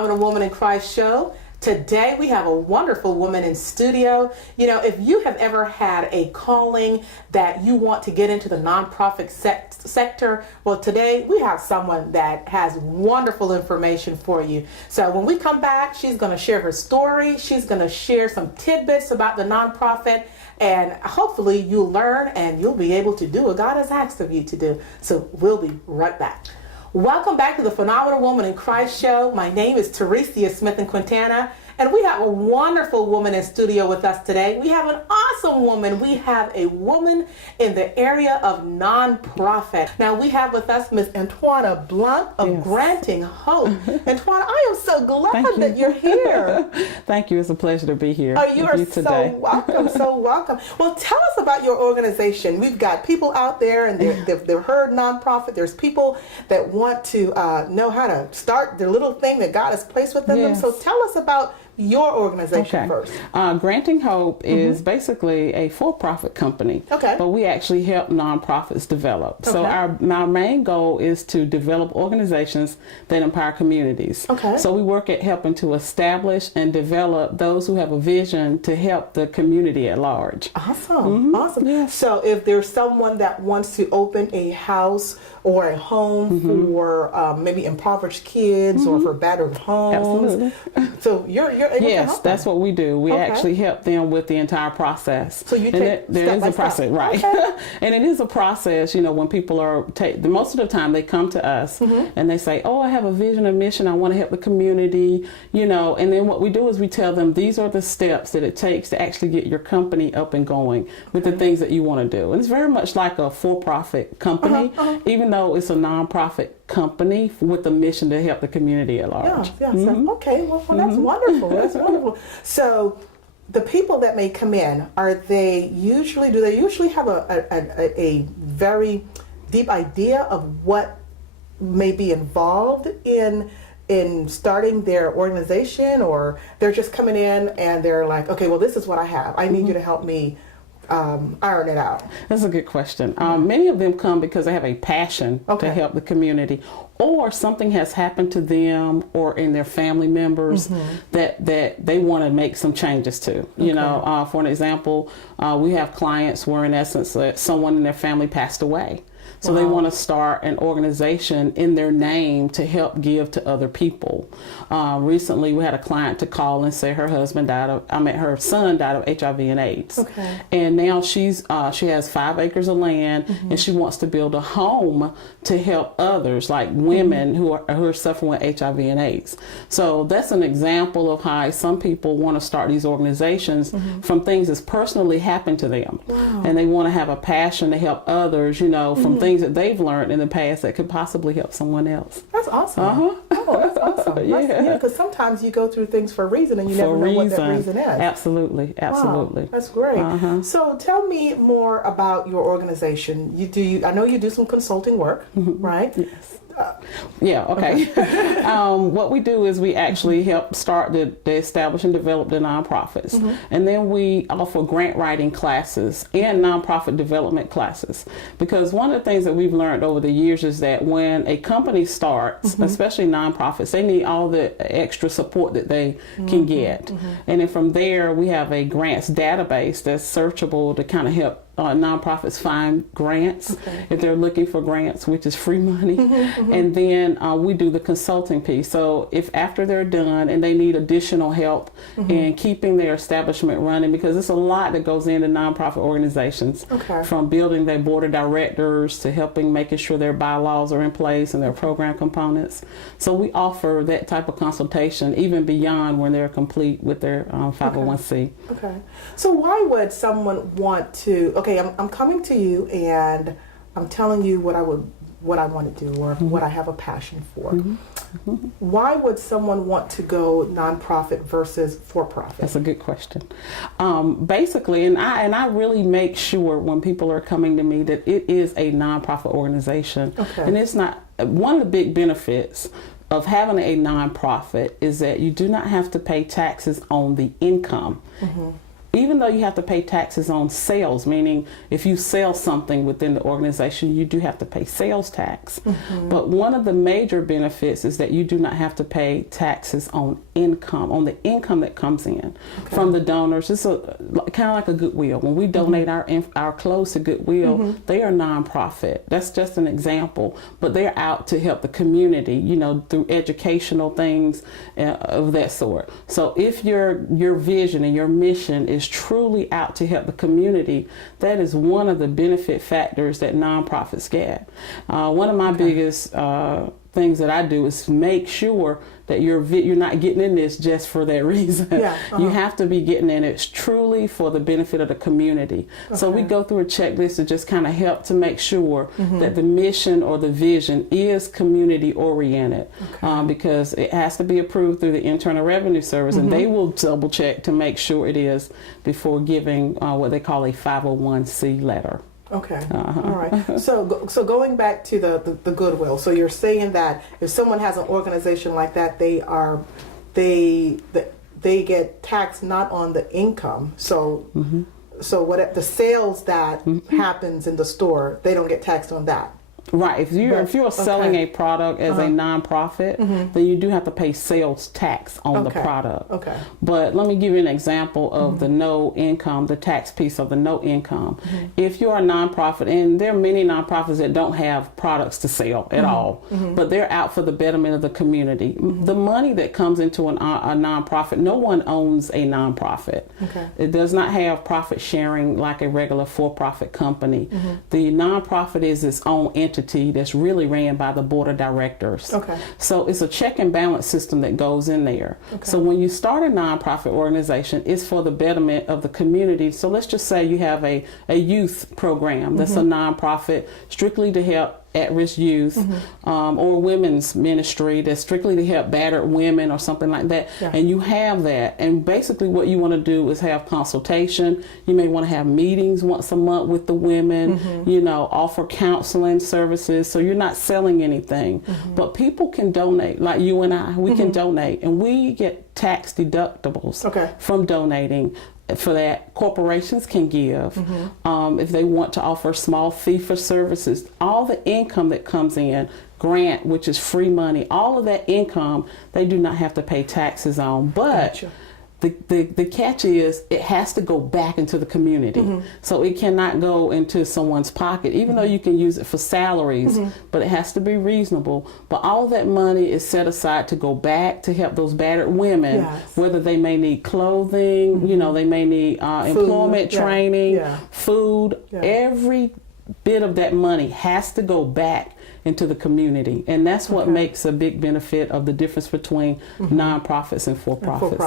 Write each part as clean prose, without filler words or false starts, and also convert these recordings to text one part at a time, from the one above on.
Phenomenal Woman in Christ show. Today we have a wonderful woman in studio. You know, if you have ever had a calling that you want to get into the nonprofit sector, well, today we have someone that has wonderful information for you. So when we come back, she's going to share her story. She's going to share some tidbits about the nonprofit, and hopefully you'll learn and you'll be able to do what God has asked of you to do. So we'll be right back. Welcome back to the Phenomenal Woman in Christ show. My name is Tereciah Smithen-Quintana, and we have a wonderful woman in studio with us today. We have an awesome woman. We have a woman in the area of nonprofit. Now we have with us Miss Antowanna Blount of Granting Hope. Antowanna, I am so glad that you're here. Thank you. It's a pleasure to be here. Oh, you are so welcome, so welcome. Well, tell us about your organization. We've got people out there, and they've heard nonprofit. There's people that want to know how to start their little thing that God has placed within them. So tell us about your organization first. Granting Hope is basically a for-profit company, but we actually help nonprofits develop. So our main goal is to develop organizations that empower communities. So we work at helping to establish and develop those who have a vision to help the community at large. Awesome, awesome. Yes. So if there's someone that wants to open a house or a home for maybe impoverished kids or for battered homes, so you're able to help them. That's what we do. We actually help them with the entire process. So you take there is a process, right? And it is a process. You know, when people are most of the time they come to us and they say, "Oh, I have a vision and mission. I want to help the community." You know, and then what we do is we tell them these are the steps that it takes to actually get your company up and going with the things that you want to do. And it's very much like a for-profit company, even though it's a nonprofit company with a mission to help the community at large. Okay, well, that's wonderful. That's wonderful. So the people that may come in, do they usually have a very deep idea of what may be involved in starting their organization, or they're just coming in and they're like, okay, well, this is what I have. I need you to help me iron it out? That's a good question. Many of them come because they have a passion to help the community, or something has happened to them or in their family members that they want to make some changes to. You know, for an example, we have clients where in essence someone in their family passed away. So they want to start an organization in their name to help give to other people. Recently, we had a client to call and say her son died of HIV and AIDS. And now she has 5 acres of land and she wants to build a home to help others, like women who are suffering with HIV and AIDS. So that's an example of how some people want to start these organizations from things that's personally happened to them. And they want to have a passion to help others, you know, from things that they've learned in the past that could possibly help someone else. That's awesome. Oh, that's awesome. Because sometimes you go through things for a reason and you never know what that reason is. Absolutely. Wow, that's great. So tell me more about your organization. I know you do some consulting work, right? Yes. What we do is we actually help start to establish and develop the nonprofits. And then we offer grant writing classes and nonprofit development classes. Because one of the things that we've learned over the years is that when a company starts, especially nonprofits, they need all the extra support that they can get. And then from there, we have a grants database that's searchable to kind of help nonprofits find grants if they're looking for grants, which is free money. And then we do the consulting piece. So if after they're done and they need additional help in keeping their establishment running, because it's a lot that goes into nonprofit organizations, from building their board of directors to helping making sure their bylaws are in place and their program components. So we offer that type of consultation even beyond when they're complete with their 501c. So why would someone want to, I'm coming to you and I'm telling you what I want to do or what I have a passion for. Why would someone want to go nonprofit versus for-profit? That's a good question. Basically, and I really make sure when people are coming to me that it is a nonprofit organization. And it's not, one of the big benefits of having a nonprofit is that you do not have to pay taxes on the income. even though you have to pay taxes on sales, meaning if you sell something within the organization, you do have to pay sales tax. But one of the major benefits is that you do not have to pay taxes on income, on the income that comes in from the donors. It's kind of like a Goodwill. When we donate our clothes to Goodwill, they are nonprofit. That's just an example, but they're out to help the community, you know, through educational things of that sort. So if your vision and your mission is truly out to help the community, that is one of the benefit factors that nonprofits get. One of my biggest things that I do is make sure that you're not getting in this just for that reason. You have to be getting in it truly for the benefit of the community. So we go through a checklist to just kind of help to make sure that the mission or the vision is community oriented, because it has to be approved through the Internal Revenue Service, and they will double check to make sure it is before giving what they call a 501c letter. Okay. All right. So going back to the Goodwill. So you're saying that if someone has an organization like that, they get taxed not on the income. So what the sales that happens in the store, they don't get taxed on that. Right. If you're selling a product as a nonprofit, then you do have to pay sales tax on the product. But let me give you an example of the no income, the tax piece of the no income. If you're a nonprofit, and there are many nonprofits that don't have products to sell at all, but they're out for the betterment of the community. The money that comes into a nonprofit, no one owns a nonprofit. It does not have profit sharing like a regular for-profit company. The nonprofit is its own entity that's really ran by the board of directors. So it's a check and balance system that goes in there. So when you start a nonprofit organization, it's for the betterment of the community. So let's just say you have a youth program that's a nonprofit strictly to help at-risk youth, or women's ministry that's strictly to help battered women or something like that. And you have that, and basically what you want to do is have consultation. You may want to have meetings once a month with the women, you know, offer counseling services. So you're not selling anything, but people can donate, like you and I, we can donate, and we get tax deductibles from donating. For that, corporations can give if they want to offer a small fee for services. All the income that comes in, grant, which is free money, all of that income, they do not have to pay taxes on. But the catch is it has to go back into the community. So it cannot go into someone's pocket, even though you can use it for salaries, but it has to be reasonable. But all that money is set aside to go back to help those battered women, whether they may need clothing, you know, they may need employment training, food. Every bit of that money has to go back into the community, and that's what makes a big benefit of the difference between nonprofits and for-profits.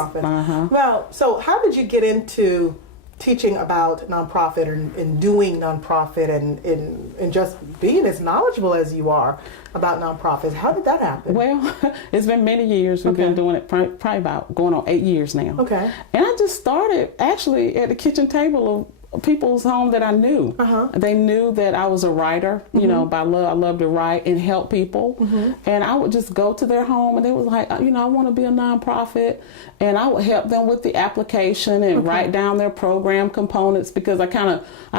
Well, so how did you get into teaching about nonprofit and doing nonprofit and just being as knowledgeable as you are about nonprofits? How did that happen? Well, it's been many years. We've been doing it probably about going on 8 years now. And I just started actually at the kitchen table of people's home that I knew. They knew that I was a writer, you know, I love to write and help people. And I would just go to their home and they was like, you know, I want to be a nonprofit. And I would help them with the application and write down their program components, because I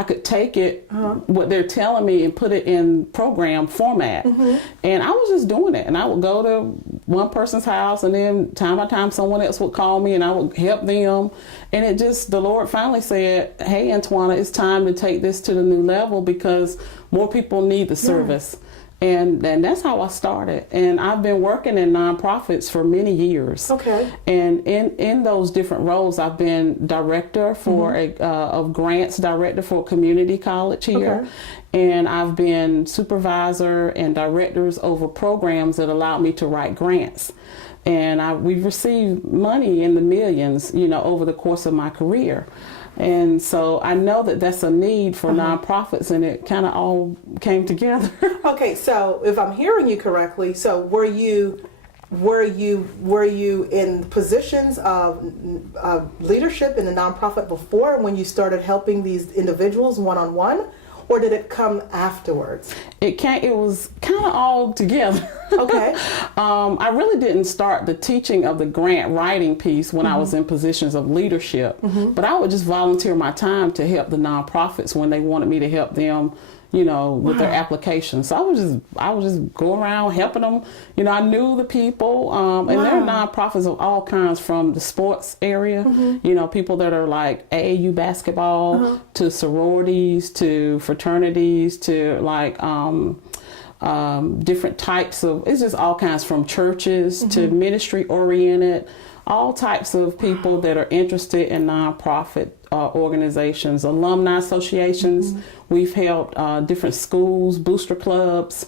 could take it, what they're telling me, and put it in program format. And I was just doing it. And I would go to one person's house, and then time by time someone else would call me and I would help them. And it just, the Lord finally said, hey, Antowanna, it's time to take this to the new level because more people need the service. And that's how I started. And I've been working in nonprofits for many years. And in those different roles, I've been director for of grants director for a community college here. And I've been supervisor and directors over programs that allowed me to write grants. And we've received money in the millions, you know, over the course of my career. And so I know that that's a need for nonprofits, and it kind of all came together. Okay, so if I'm hearing you correctly, so were you in positions of leadership in the nonprofit before when you started helping these individuals one-on-one? or did it come afterwards? It was kind of all together. Okay. I really didn't start the teaching of the grant writing piece when I was in positions of leadership, but I would just volunteer my time to help the nonprofits when they wanted me to help them, with their applications. So I would just go around helping them. I knew the people, and there are nonprofits of all kinds, from the sports area, people that are like AAU basketball, to sororities, to fraternities, to like different types of, it's just all kinds, from churches to ministry oriented, all types of people that are interested in nonprofit organizations, alumni associations. We've helped different schools, booster clubs,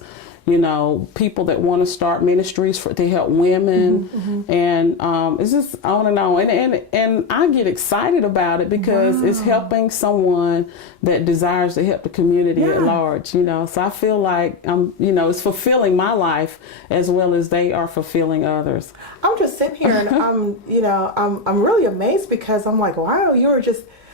people that want to start ministries to help women, and it's just on and on. And I get excited about it because it's helping someone that desires to help the community at large. So I feel like it's fulfilling my life as well as they are fulfilling others. I'm just sitting here and I'm really amazed because I'm like, wow,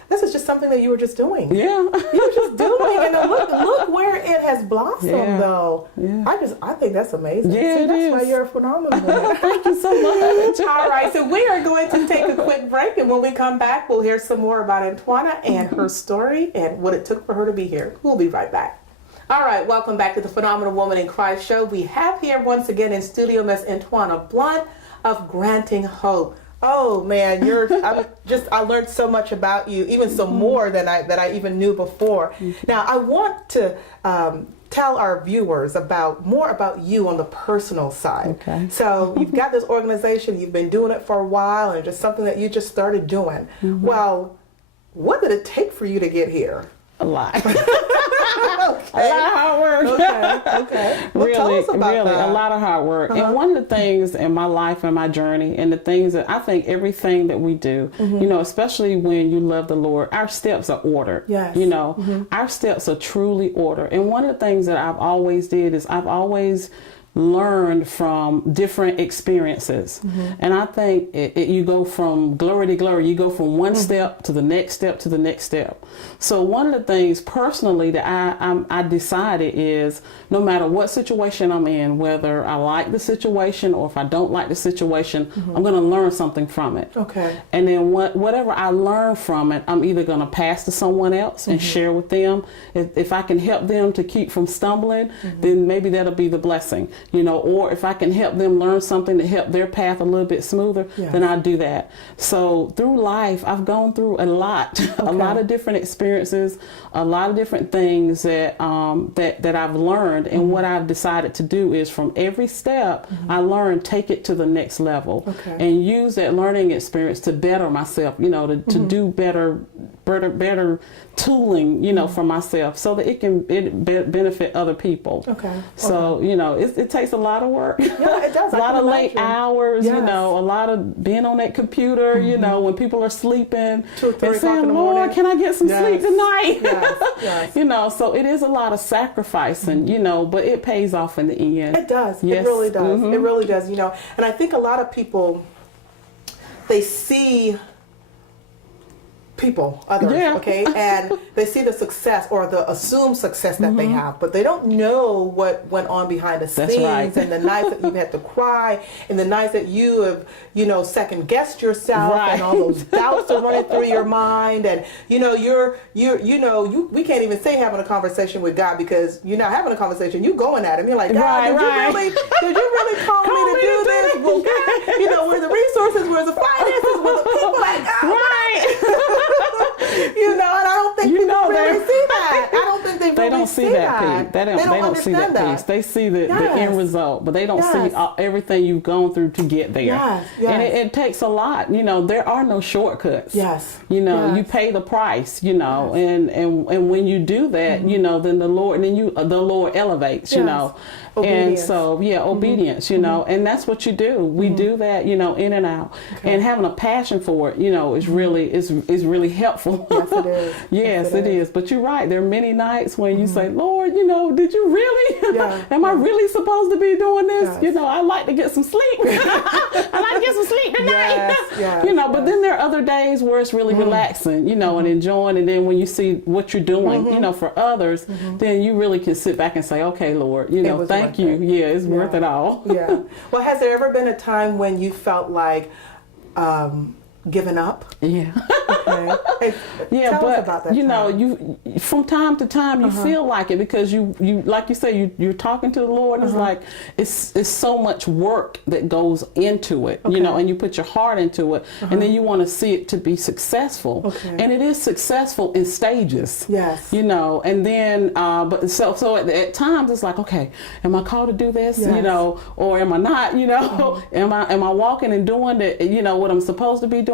this is just something that you were just doing. Yeah. You were just doing, and look where it has blossomed, though. Yeah. I think that's amazing. Yeah, See, that's why you're a phenomenal woman. Thank you so much. All right, so we are going to take a quick break, and when we come back, we'll hear some more about Antowanna and her story and what it took for her to be here. We'll be right back. All right, welcome back to the Phenomenal Woman in Christ show. We have here once again in studio Miss Antowanna Blount of Granting Hope. Oh man, I learned so much about you, even so more than I even knew before. Now I want to tell our viewers more about you on the personal side. Okay. So you've got this organization, you've been doing it for a while, and just something that you just started doing. Well, what did it take for you to get here? A lot. A lot of hard work. Okay. Well, tell us about that. A lot of hard work. And one of the things in my life and my journey, and the things that I think everything that we do, especially when you love the Lord, our steps are ordered. Yes. Our steps are truly ordered. And one of the things that I've always did is I've always learned from different experiences. And I think you go from glory to glory. You go from one step to the next step to the next step. So one of the things personally that I decided is, no matter what situation I'm in, whether I like the situation or if I don't like the situation, I'm going to learn something from it. Okay. And then whatever I learn from it, I'm either going to pass to someone else and share with them. If I can help them to keep from stumbling, then maybe that'll be the blessing. Or if I can help them learn something to help their path a little bit smoother, then I'll do that. So through life, I've gone through a lot, a lot of different experiences, a lot of different things that I've learned. And what I've decided to do is, from every step I learned, take it to the next level and use that learning experience to better myself, to do better tooling, for myself, so that it can benefit other people. Okay. So, it takes a lot of work. Yeah, it does. A lot of late hours, a lot of being on that computer, when people are sleeping. 2 or 3 and o'clock saying, in the Lord, morning. can I get some sleep tonight? Yes. So it is a lot of sacrificing, but it pays off in the end. It does. Yes. It really does. It really does, And I think a lot of people, they see others, okay, and they see the success or the assumed success that they have, but they don't know what went on behind the scenes. And the nights that you've had to cry, and the nights that you have, second guessed yourself, and all those doubts are running through your mind, and we can't even say having a conversation with God, because you're not having a conversation. You going at him. You're like, God, did you really call me to do this? Well, God, where the resources, where the finances, where the people, like, God, and I don't think people really see that. I don't think they don't see that piece. They don't see that piece. They see the end result, but they don't see everything you've gone through to get there. And it takes a lot. There are no shortcuts. You pay the price. And when you do that, then the Lord elevates. And so, obedience, you know, and that's what you do. We do that, you know, in and out. Okay. And having a passion for it, you know, is really helpful. Yes, it is. Yes, it is. But you're right. There are many nights when you say, Lord, you know, did you really? Am I really supposed to be doing this? Yes. You know, I like to get some sleep. I like to get some sleep tonight. You know, but then there are other days where it's really relaxing, you know, and enjoying. And then when you see what you're doing, you know, for others, then you really can sit back and say, okay, Lord, you know, thank you. Yeah, it's worth it all. Well, has there ever been a time when you felt like giving up? Yeah. Okay. Hey, tell us about that. You know, you from time to time you feel like it because you like you say you're talking to the Lord and it's like it's so much work that goes into it, you know, and you put your heart into it and then you want to see it to be successful. And it is successful in stages. Yes. You know, and then but so at times it's like, okay, am I called to do this? You know, or am I not? You know, am I walking and doing the, you know, what I'm supposed to be doing?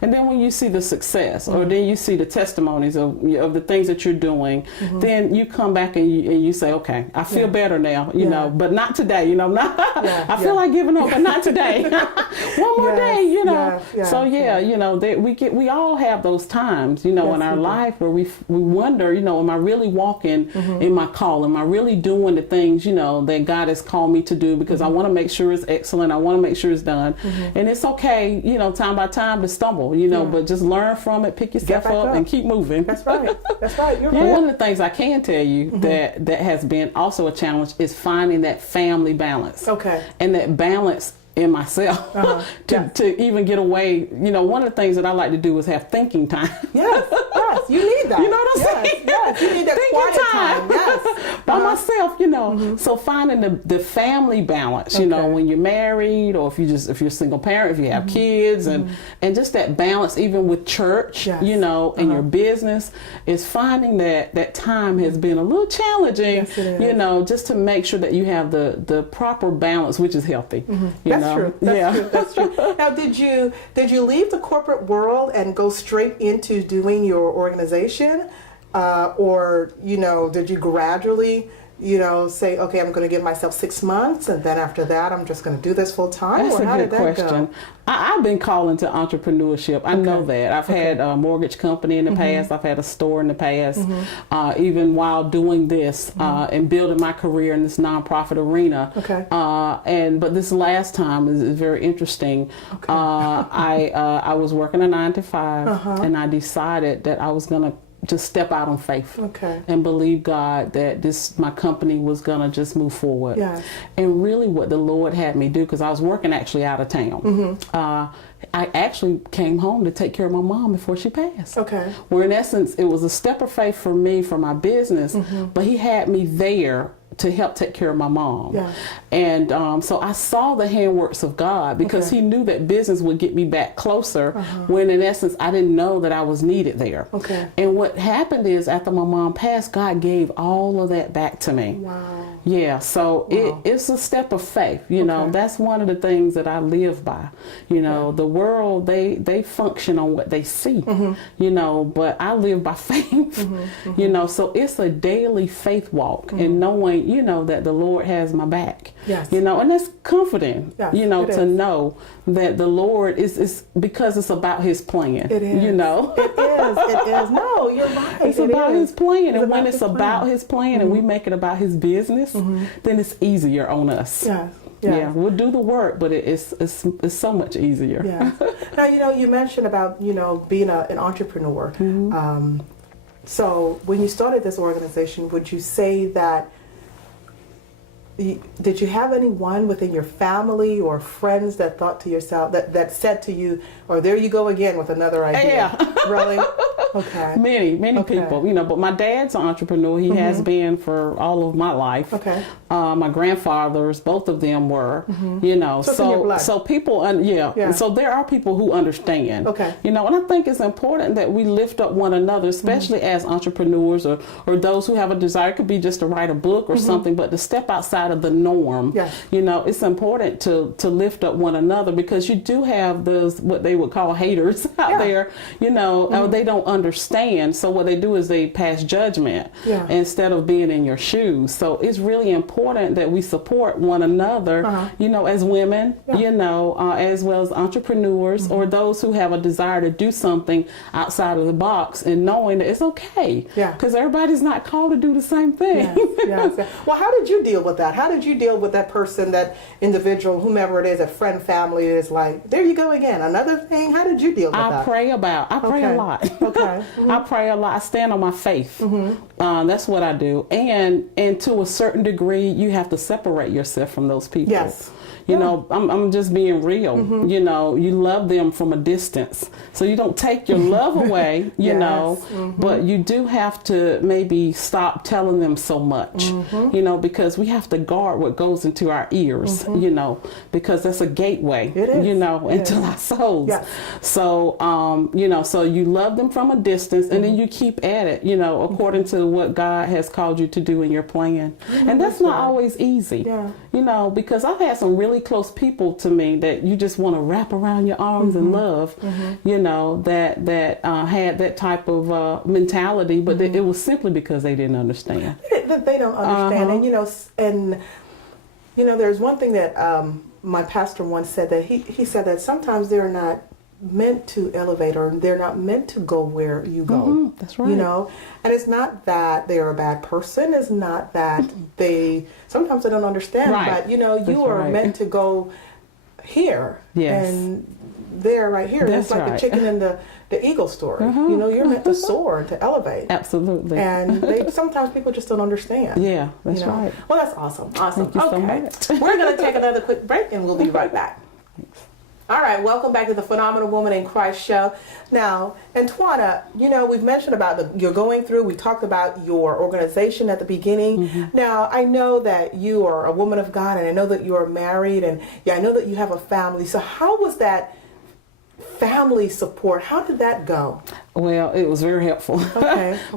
And then when you see the success or then you see the testimonies of the things that you're doing, then you come back and you say, okay, I feel better now, you know, but not today, you know, not, I feel like giving up, but not today. One more day, you know. So you know, we all have those times, you know, in our life where we wonder, you know, am I really walking in my call? Am I really doing the things, you know, that God has called me to do? Because I want to make sure it's excellent. I want to make sure it's done. And it's okay, you know, time by time to stumble, you know, but just learn from it, pick yourself up and keep moving. That's right. That's right. You're right. One of the things I can tell you that has been also a challenge is finding that family balance. Okay. And that balance in myself to even get away. You know, one of the things that I like to do is have thinking time. Yes, you need that. You know what I'm saying? Yes, you need that quiet time. Yes. By myself, you know. So finding the family balance, you know, when you're married or if you're a single parent, if you have kids and just that balance even with church, you know, and your business is finding that time has been a little challenging, you know, just to make sure that you have the proper balance, which is healthy. That's true. That's true. Now, did you leave the corporate world and go straight into doing your organization, or you know, did you gradually, you know, say, okay, I'm going to give myself 6 months, and then after that, I'm just going to do this full time? That's a good question. I've been calling to entrepreneurship. I know that. I've had a mortgage company in the past. I've had a store in the past. Even while doing this and building my career in this nonprofit arena. But this last time is very interesting. I was working a 9 to 5, and I decided that I was going to just step out on faith and believe God that my company was gonna just move forward. And really what the Lord had me do, because I was working actually out of town, I actually came home to take care of my mom before she passed. Where in essence it was a step of faith for me for my business, but he had me there to help take care of my mom. And so I saw the handworks of God because he knew that business would get me back closer when in essence I didn't know that I was needed there. And what happened is after my mom passed, God gave all of that back to me. So it's a step of faith, you know. That's one of the things that I live by. You know, the world, they function on what they see, you know, but I live by faith, you know, so it's a daily faith walk and knowing, you know, that the Lord has my back, you know, and that's comforting, you know, to know that the Lord is because it's about his plan, you know. It is. No, you're right. It's about his plan. And when it's about his plan and we make it about his business, then it's easier on us. Yeah, we'll do the work, but it's so much easier. Now, you know, you mentioned about, you know, being an entrepreneur. So when you started this organization, would you say that did you have anyone within your family or friends that thought to yourself, that said to you, or there you go again with another idea? Really? Many people, you know, but my dad's an entrepreneur. He has been for all of my life. My grandfathers, both of them were, you know, so people, so there are people who understand, you know, and I think it's important that we lift up one another, especially as entrepreneurs or those who have a desire. It could be just to write a book or something, but to step outside of the norm, you know, it's important to lift up one another because you do have those, what they would call haters out there, you know, they don't understand. So what they do is they pass judgment instead of being in your shoes. So it's really important important that we support one another, you know, as women, you know, as well as entrepreneurs or those who have a desire to do something outside of the box, and knowing that it's okay. Because everybody's not called to do the same thing. Well, how did you deal with that? How did you deal with that person, that individual, whomever it is, a friend, family, is like, there you go again, another thing? How did you deal with that? I pray a lot. I pray a lot. I stand on my faith. That's what I do. And to a certain degree, you have to separate yourself from those people. You know, I'm just being real. You know, you love them from a distance. So you don't take your love away, you know, but you do have to maybe stop telling them so much, you know, because we have to guard what goes into our ears, you know, because that's a gateway, you know, into our souls. So, you know, so you love them from a distance, and then you keep at it, you know, according to what God has called you to do in your plan. And that's not always easy, you know, because I've had some really close people to me that you just want to wrap around your arms and love, you know, that had that type of mentality, but it was simply because they didn't understand. They don't understand. And you know, there's one thing that my pastor once said, that he said that sometimes they're not meant to elevate, or they're not meant to go where you go. That's right. You know, and it's not that they're a bad person. It's not that sometimes they don't understand, but you know, you are meant to go here and there, right here. It's like the chicken and the eagle story. You know, you're meant to soar and to elevate. Absolutely. And sometimes people just don't understand. That's right. Well, that's awesome. Thank you so much. We're going to take another quick break, and we'll be right back. Thanks. All right, welcome back to the Phenomenal Woman in Christ show. Now, Antowanna, you know, we've mentioned about you're going through, we talked about your organization at the beginning. Now, I know that you are a woman of God, and I know that you are married, and I know that you have a family. So how was that family support? How did that go? Well, it was very helpful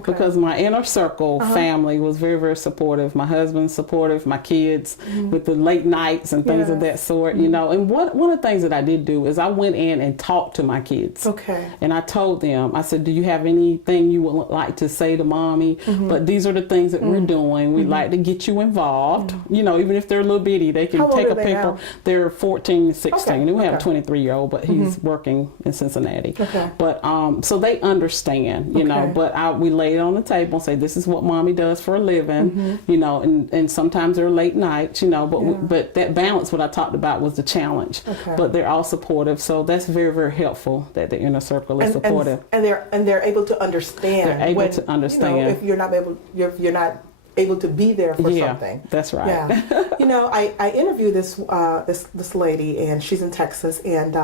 because my inner circle family was very, very supportive. My husband's supportive, my kids with the late nights and things of that sort, you know. And one of the things that I did do is I went in and talked to my kids. And I told them, I said, do you have anything you would like to say to mommy? But these are the things that we're doing. We'd like to get you involved. You know, even if they're a little bitty, they can take a paper. Now? They're 14 and 16. And we have a 23-year-old, but he's working in Cincinnati. But so they understand, you know, but we lay it on the table and say, this is what mommy does for a living, you know, and sometimes they're late nights, you know, but that balance, what I talked about, was the challenge. But they're all supportive, so that's very, very helpful that the inner circle is supportive. And they're able to understand. They're able to understand. You know, if you're not able to be there for something. That's right. You know, I interviewed this lady, and she's in Texas, and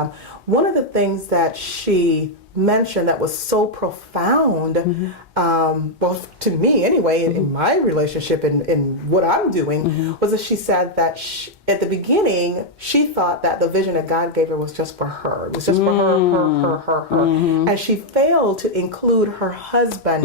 one of the things that she mentioned that was so profound, both to me anyway, in my relationship and in what I'm doing, was that she said that at the beginning, she thought that the vision that God gave her was just for her. It was just for her. And she failed to include her husband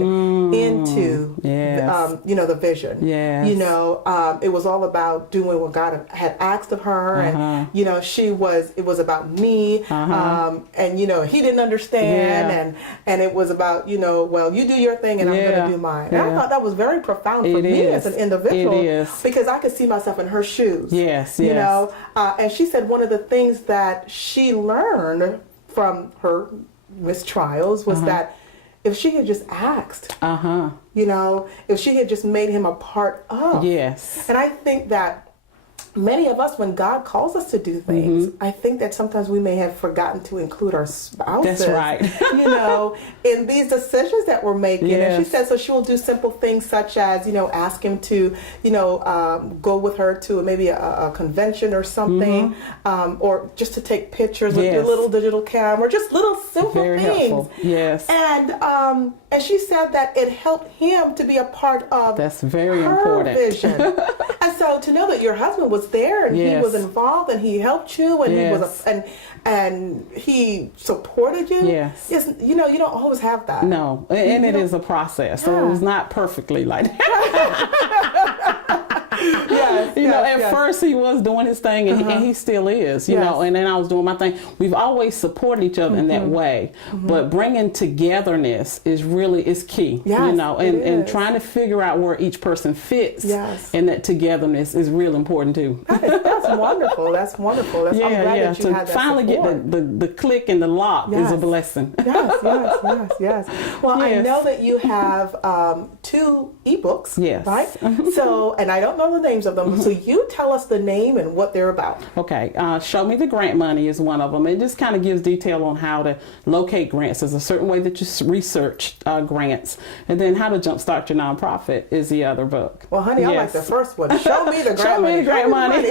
into, you know, the vision. You know, it was all about doing what God had asked of her. And, you know, it was about me. And, you know, he didn't understand. And it was about, you know, well, you do your thing and I'm going to do mine. And I thought that was very profound for me as an individual, because I could see myself in her shoes. You know, and she said one of the things that she learned from her mistrials was that if she had just asked, you know, if she had just made him a part of. And I think that many of us, when God calls us to do things, I think that sometimes we may have forgotten to include our spouses. That's right. You know, in these decisions that we're making. And she said, so she will do simple things such as, you know, ask him to, you know, go with her to maybe a convention or something, or just to take pictures with your little digital camera, just little simple Very things. Helpful. And she said that it helped him to be a part of That's very her important. vision. And so to know that your husband was there and he was involved and he helped you and he was and he supported you. You know, you don't always have that. No, and it is a process. So it was not perfectly like that. Yes, you know, yes, at yes. first he was doing his thing, and he still is, you Yes. know, and then I was doing my thing. We've always supported each other in that way, but bringing togetherness is key, Yes, you know, and is. trying to figure out where each person fits, Yes. and that togetherness is real important too. That's wonderful. That's wonderful. I'm glad that you to had that finally support. get the click and the lock is a Yes. blessing. Yes. Well, I Yes. know that you have 2 ebooks, Yes. right? So, and I don't know the names of them, so you tell us the name and what they're about. Okay, Show Me the Grant Money is one of them. It just kind of gives detail on how to locate grants. There's a certain way that you research grants. And then How to Jumpstart Your Nonprofit is the other book. Well, honey, I like the first one. Show me the grant Show money. me the grant money.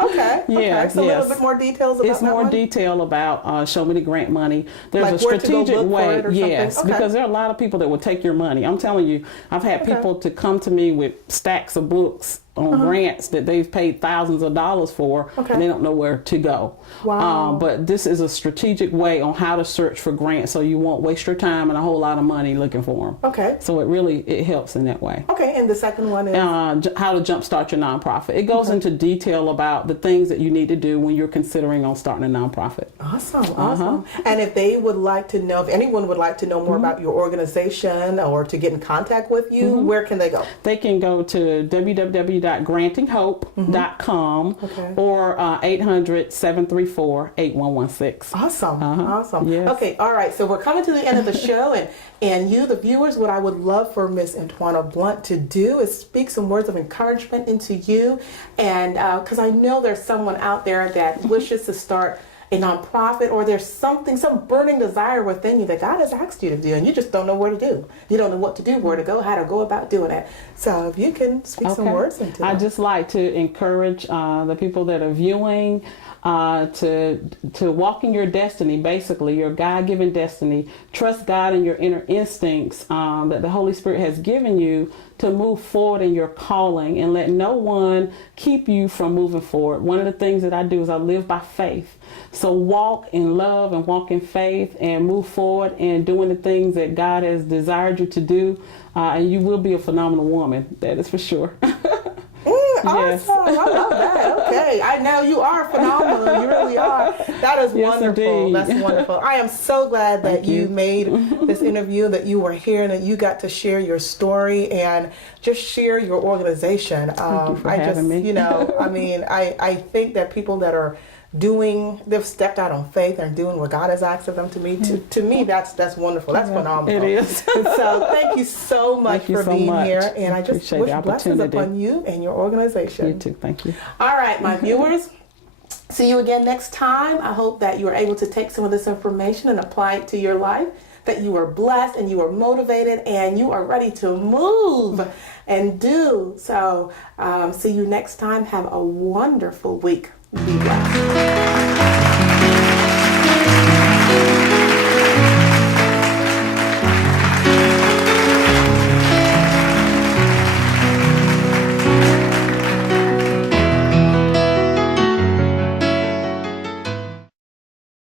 Okay. Yeah, So a little bit more details about it's that more one? detail about Show Me the Grant Money. There's Like a where to go strategic look for way, it or something? yes, Okay. because there are a lot of people that will take your money. I'm telling you, I've had people to come to me with stacks of books on grants that they've paid thousands of dollars for, Okay. and they don't know where to go. Wow. But this is a strategic way on how to search for grants, so you won't waste your time and a whole lot of money looking for them. Okay. So it helps in that way. Okay, and the second one is? How to Jumpstart Your Nonprofit. It goes into detail about the things that you need to do when you're considering on starting a nonprofit. Awesome. And if they would like to know, if anyone would like to know more about your organization or to get in contact with you, where can they go? They can go to www.grantinghope.com or 800-734-8116. Awesome. Yes. Okay, all right. So we're coming to the end of the show, and you, the viewers, what I would love for Miss Antowanna Blount to do is speak some words of encouragement into you, and because I know there's someone out there that wishes to start a nonprofit, or there's some burning desire within you that God has asked you to do, and you just don't know where to do. You don't know what to do, where to go, how to go about doing it. So if you can speak some words into that. I'd just like to encourage the people that are viewing to walk in your destiny, basically your God-given destiny. Trust God and your inner instincts that the Holy Spirit has given you to move forward in your calling, and let no one keep you from moving forward. One of the things that I do is I live by faith. So walk in love and walk in faith and move forward and doing the things that God has desired you to do, and you will be a phenomenal woman. That is for sure. Yes. Awesome. I love that. Okay. I know you are phenomenal. You really are. That is wonderful. Indeed. That's wonderful. I am so glad that you made this interview, that you were here, and that you got to share your story and just share your organization. Thank you for having me. You know, I mean, I think that people that are they've stepped out on faith and doing what God has asked of them to me. To me, that's wonderful. That's phenomenal. It is. So thank you so much for being here, and I just Appreciate wish the blessings opportunity. upon you and your organization. You too. Thank you. All right, my viewers. See you again next time. I hope that you are able to take some of this information and apply it to your life, that you are blessed and you are motivated and you are ready to move and do. So see you next time. Have a wonderful week. Be blessed.